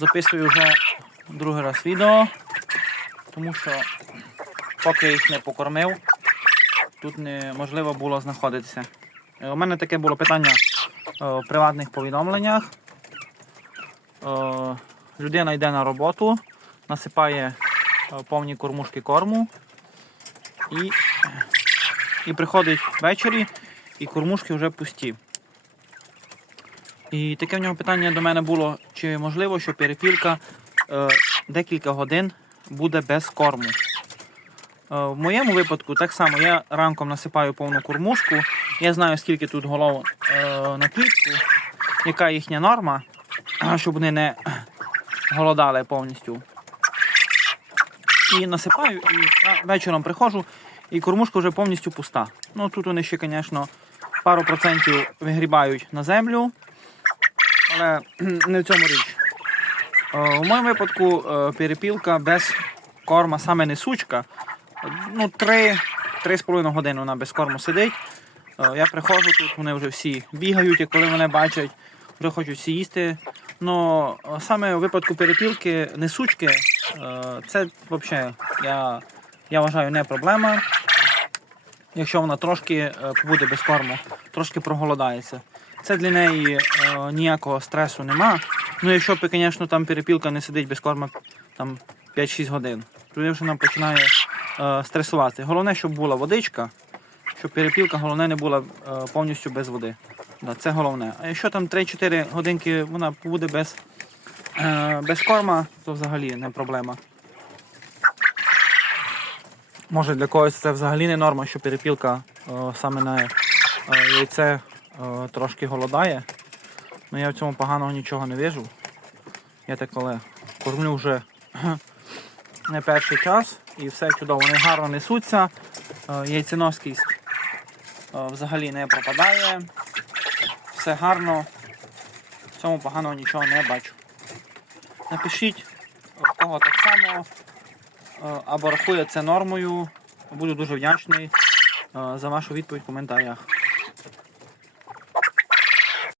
Записую вже другий раз відео, тому що поки я їх не покормив, тут неможливо було знаходитися. Е, У мене таке було питання е, в приватних повідомленнях. Е, Людина йде на роботу, насипає повні кормушки корму і, і приходить ввечері, і кормушки вже пусті. І таке в нього питання до мене було, чи можливо, що перепілка е, декілька годин буде без корму. Е, в моєму випадку так само я ранком насипаю повну кормушку. Я знаю, скільки тут голов е, на клітку, яка їхня норма, щоб вони не голодали повністю. І насипаю, і а, вечором приходжу, і кормушка вже повністю пуста. Ну тут вони ще, звісно, пару процентів вигрібають на землю, але не в цьому річ. Е, У моєму випадку е, перепілка без корма, саме несучка. Ну, 3-3,5 години вона без корму сидить. Е, Я приходжу тут, вони вже всі бігають, і коли мене бачать, вже хочуть всі їсти. Ну, саме у випадку перепілки несучки, е, це взагалі, я, я вважаю, не проблема. Якщо вона трошки е, побуде без корму, трошки проголодається. Це для неї е, ніякого стресу нема. Ну, якщо, б, звісно, там перепілка не сидить без корму там 5-6 годин, тоді вже вона починає е, стресувати. Головне, щоб була водичка, щоб перепілка головне не була е, повністю без води. Да, це головне. А якщо там 3-4 годинки вона буде без, е, без корма, то взагалі не проблема. Може для когось це взагалі не норма, що перепілка е, саме на е, яйце е, трошки голодає. Ну я в цьому поганого нічого не вижу. Я так коли кормлю вже не перший час і все чудово. Вони гарно несуться. Е, Яйценоскість е, взагалі не пропадає. Все гарно. В цьому поганого нічого не бачу. Напишіть, в кого так само або рахує це нормою. Буду дуже вдячний за вашу відповідь в коментарях.